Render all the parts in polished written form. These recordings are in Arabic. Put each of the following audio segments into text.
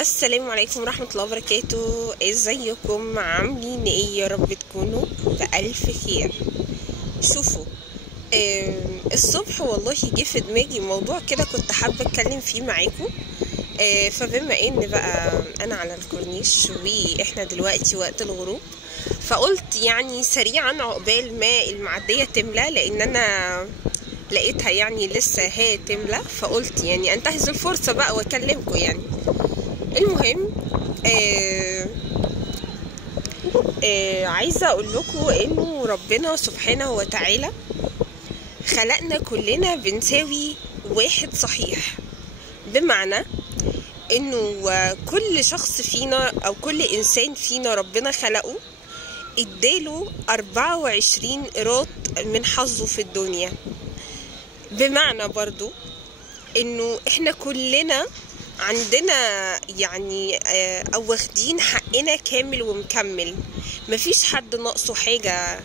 السلام عليكم ورحمة الله وبركاته. ازيكم؟ عاملين ايه؟ يا رب تكونوا بألف خير. شوفوا، الصبح والله جه في دماغي موضوع كده كنت حابة اتكلم فيه معاكم. فبما ان بقى انا على الكورنيش واحنا دلوقتي وقت الغروب، فقلت يعني سريعا عقبال ما المعدية تملى، لان انا لقيتها يعني لسه تملى، فقلت يعني انتهز الفرصة بقى واكلمكم يعني. المهم عايزة اقول لكم انه ربنا سبحانه وتعالى خلقنا كلنا بنساوي واحد صحيح، بمعنى انه كل شخص فينا او كل انسان فينا ربنا خلقه اداله 24 قيراط من حظه في الدنيا. بمعنى برضو انه احنا كلنا عندنا يعني او واخدين حقنا كامل ومكمل، مفيش حد ناقصه حاجة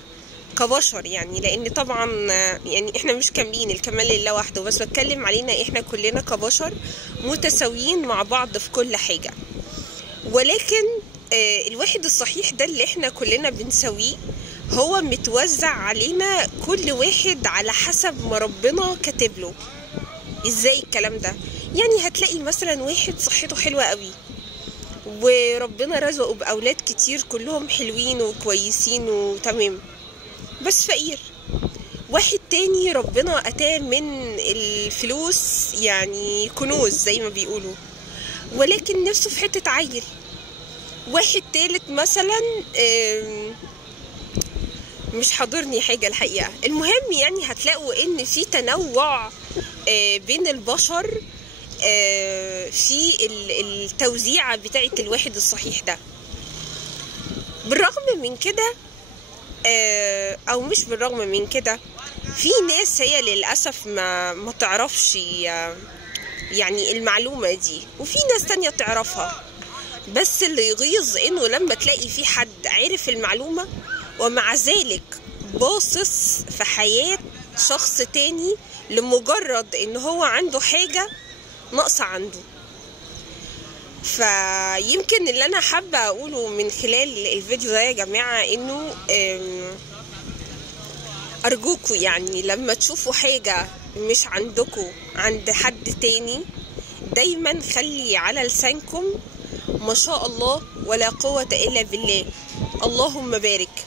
كبشر يعني، لان طبعا يعني احنا مش كاملين، الكمال لله وحده، بس بتكلم علينا احنا كلنا كبشر متساويين مع بعض في كل حاجة. ولكن الواحد الصحيح ده اللي احنا كلنا بنساويه هو متوزع علينا كل واحد على حسب ما ربنا كاتب له. ازاي الكلام ده؟ يعني هتلاقي مثلا واحد صحته حلوة قوي وربنا رزقه بأولاد كتير كلهم حلوين وكويسين وتمام، بس فقير. واحد تاني ربنا أتاه من الفلوس يعني كنوز زي ما بيقولوا، ولكن نفسه في حتة عيل. واحد تالت مثلا مش حاضرني حاجة الحقيقة. المهم يعني هتلاقوا ان في تنوع بين البشر في التوزيعة بتاعة الواحد الصحيح ده. بالرغم من كده او مش بالرغم من كده، في ناس هي للأسف ما تعرفش يعني المعلومة دي، وفي ناس تانية تعرفها. بس اللي يغيظ انه لما تلاقي في حد عارف المعلومة ومع ذلك باصص في حياة شخص تاني لمجرد ان هو عنده حاجة ناقصة عنده. فيمكن اللي انا حابة اقوله من خلال الفيديو ده يا جماعة انه ارجوكوا يعني لما تشوفوا حاجة مش عندكوا عند حد تاني، دايما خلي على لسانكم ما شاء الله ولا قوة الا بالله، اللهم بارك.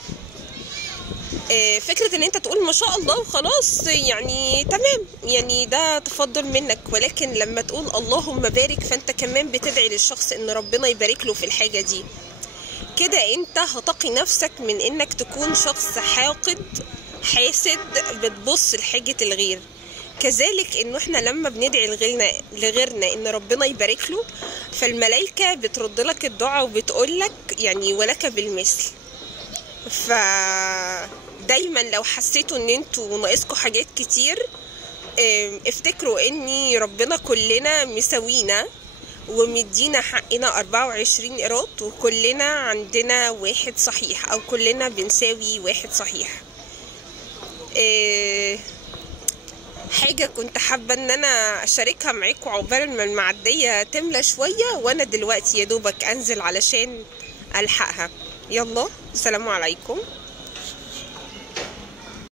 فكرة ان انت تقول ما شاء الله وخلاص يعني تمام، يعني ده تفضل منك، ولكن لما تقول اللهم بارك فانت كمان بتدعي للشخص ان ربنا يبارك له في الحاجة دي. كده انت هتقي نفسك من انك تكون شخص حاقد حاسد بتبص لحاجة الغير. كذلك انه احنا لما بندعي لغيرنا ان ربنا يبارك له، فالملائكة بترد لك الدعاء وبتقول لك يعني ولك بالمثل. دايما لو حسيتوا ان انتوا ناقصكوا حاجات كتير، افتكروا ان ربنا كلنا مساوينا ومدينا حقنا 24 قيراط، وكلنا عندنا واحد صحيح او كلنا بنساوي واحد صحيح. حاجة كنت حابة ان انا اشاركها معاكم عقبال ما المعدية تملى شوية، وانا دلوقتي يا دوبك انزل علشان الحقها. يلا، السلام عليكم.